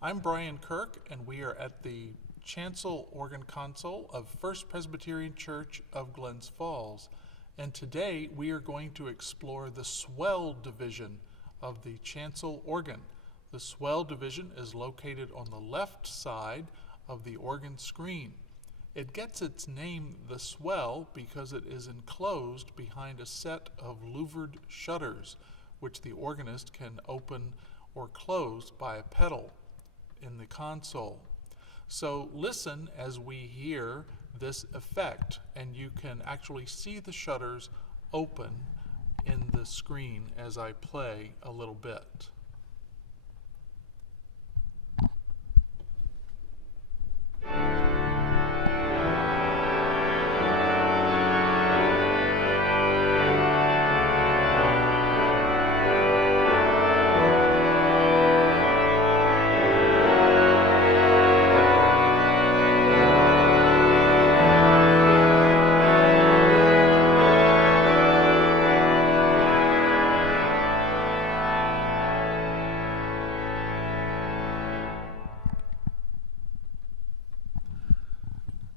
I'm Bryan Kirk, and we are at the chancel organ console of First Presbyterian Church of Glens Falls. And today we are going to explore the swell division of the chancel organ. The swell division is located on the left side of the organ screen. It gets its name, the swell, because it is enclosed behind a set of louvered shutters, which the organist can open or close by a pedal in the console. So listen as we hear this effect, and you can actually see the shutters open in the screen as I play a little bit.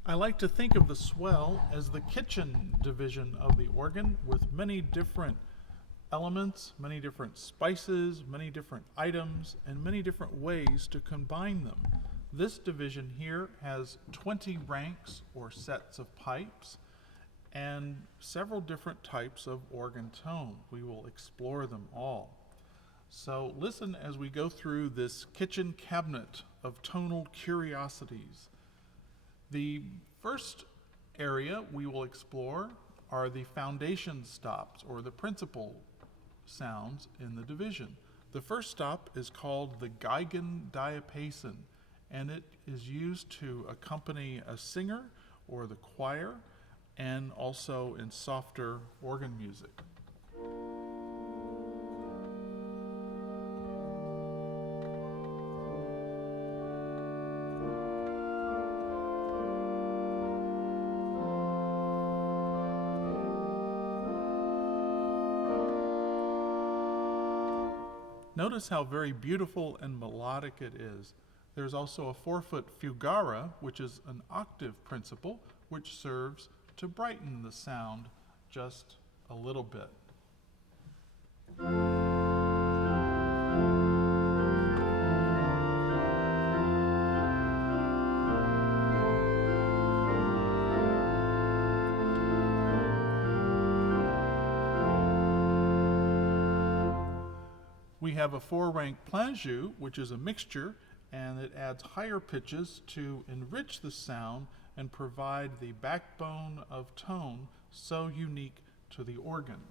I like to think of the swell as the kitchen division of the organ, with many different elements, many different spices, many different items, and many different ways to combine them. This division here has 20 ranks or sets of pipes and several different types of organ tone. We will explore them all. So listen as we go through this kitchen cabinet of tonal curiosities. The first area we will explore are the foundation stops, or the principal sounds in the division. The first stop is called the Geigen diapason, and it is used to accompany a singer or the choir, and also in softer organ music. Notice how very beautiful and melodic it is. There's also a 4-foot fugara, which is an octave principle, which serves to brighten the sound just a little bit. We have a 4-rank plein jeu, which is a mixture, and it adds higher pitches to enrich the sound and provide the backbone of tone so unique to the organ.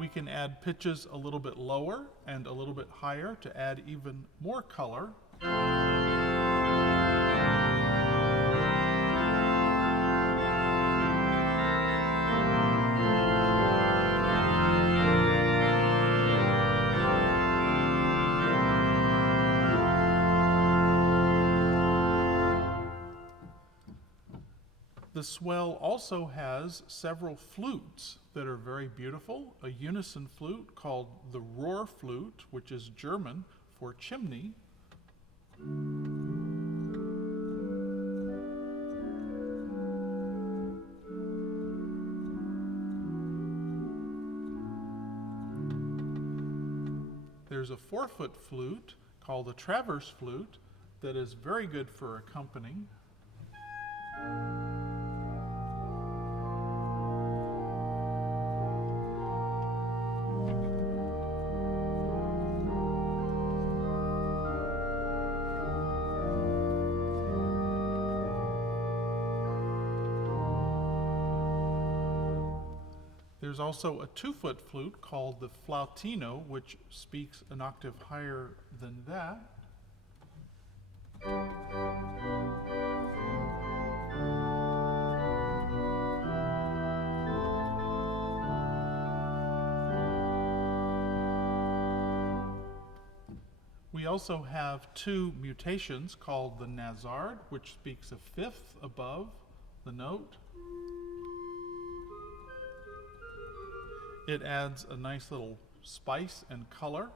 We can add pitches a little bit lower and a little bit higher to add even more color. The swell also has several flutes that are very beautiful. A unison flute called the roar flute, which is German for chimney. There's a 4-foot flute called the traverse flute that is very good for accompanying. There's also a 2-foot flute called the flautino, which speaks an octave higher than that. We also have two mutations called the nasard, which speaks a fifth above the note. It adds a nice little spice and color.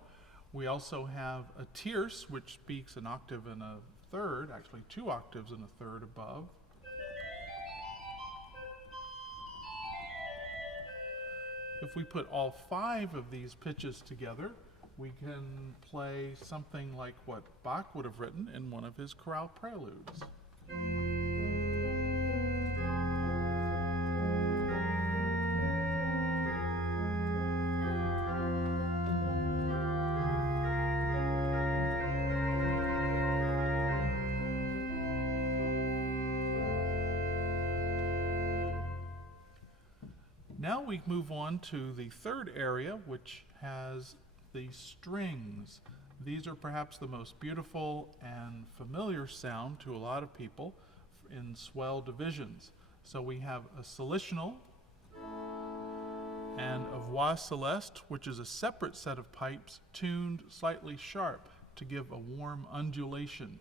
We also have a tierce, which speaks an octave and a third, actually 2 octaves and a third above. If we put all 5 of these pitches together, we can play something like what Bach would have written in one of his chorale preludes. Now we move on to the third area, which has the strings. These are perhaps the most beautiful and familiar sound to a lot of people in swell divisions. So we have a solitional and a voix celeste, which is a separate set of pipes tuned slightly sharp to give a warm undulation.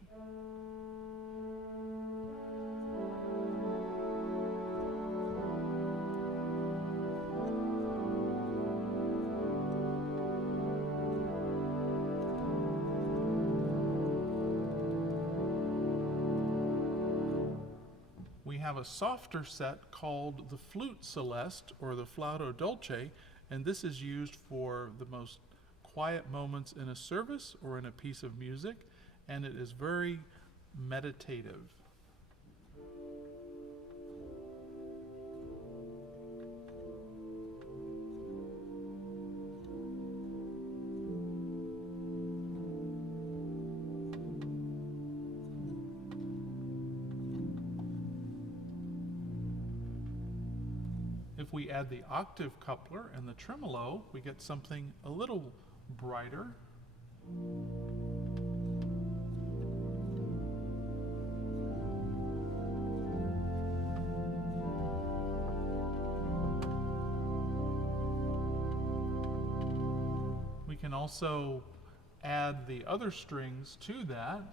We have a softer set called the flute celeste or the flauto dolce, and this is used for the most quiet moments in a service or in a piece of music, and it is very meditative. If we add the octave coupler and the tremolo, we get something a little brighter. We can also add the other strings to that.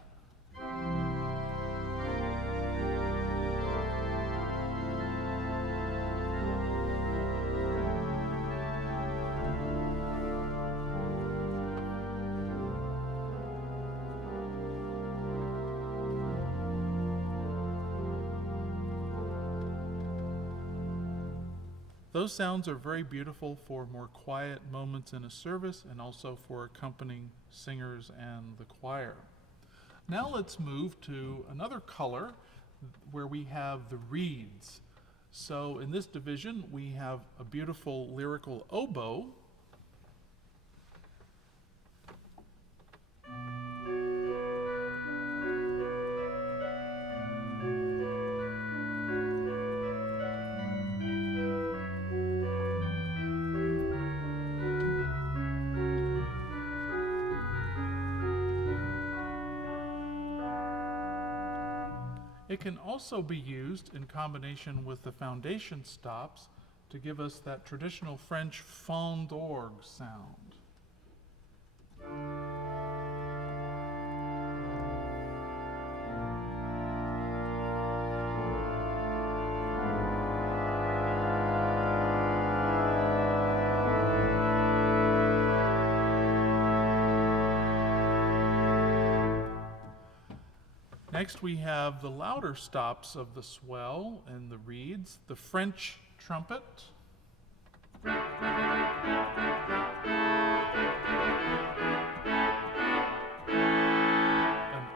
Those sounds are very beautiful for more quiet moments in a service and also for accompanying singers and the choir. Now let's move to another color where we have the reeds. So in this division we have a beautiful lyrical oboe. It can also be used in combination with the foundation stops to give us that traditional French fin d'orgue sound. Next we have the louder stops of the swell and the reeds, the French trumpet, an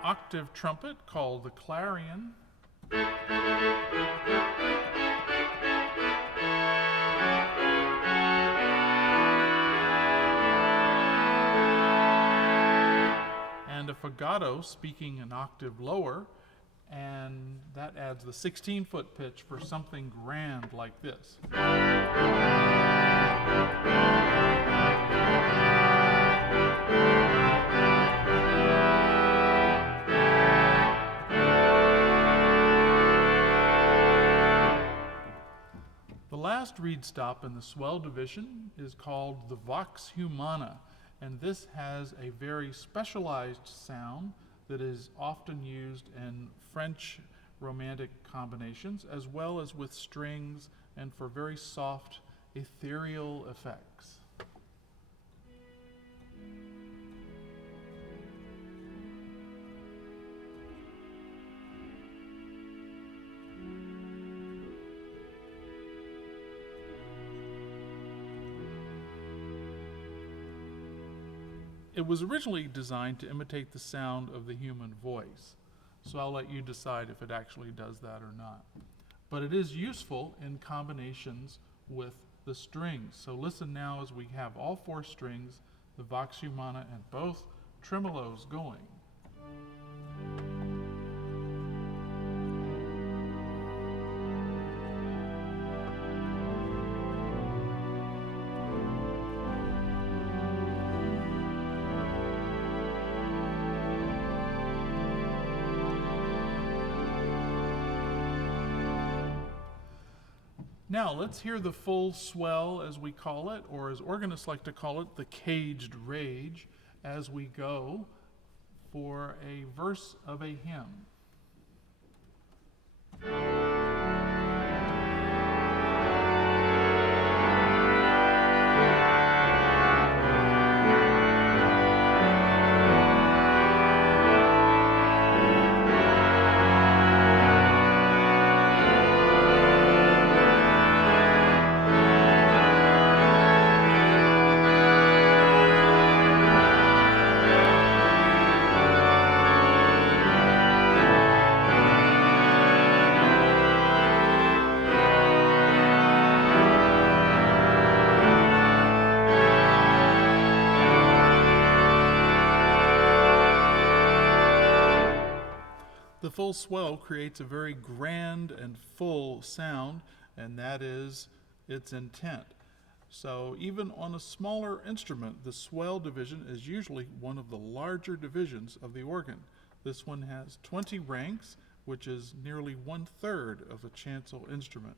octave trumpet called the clarion, and a fagotto speaking an octave lower, and that adds the 16-foot pitch for something grand like this. The last reed stop in the swell division is called the vox humana, and this has a very specialized sound that is often used in French romantic combinations, as well as with strings and for very soft, ethereal effects. It was originally designed to imitate the sound of the human voice, so I'll let you decide if it actually does that or not. But it is useful in combinations with the strings. So listen now as we have all four strings, the vox humana and both tremolos going. Now, let's hear the full swell, as we call it, or as organists like to call it, the caged rage, as we go for a verse of a hymn. The full swell creates a very grand and full sound, and that is its intent. So even on a smaller instrument, the swell division is usually one of the larger divisions of the organ. This one has 20 ranks, which is nearly 1/3 of a chancel instrument.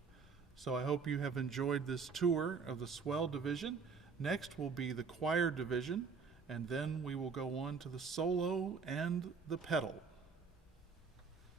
So I hope you have enjoyed this tour of the swell division. Next will be the choir division, and then we will go on to the solo and the pedal.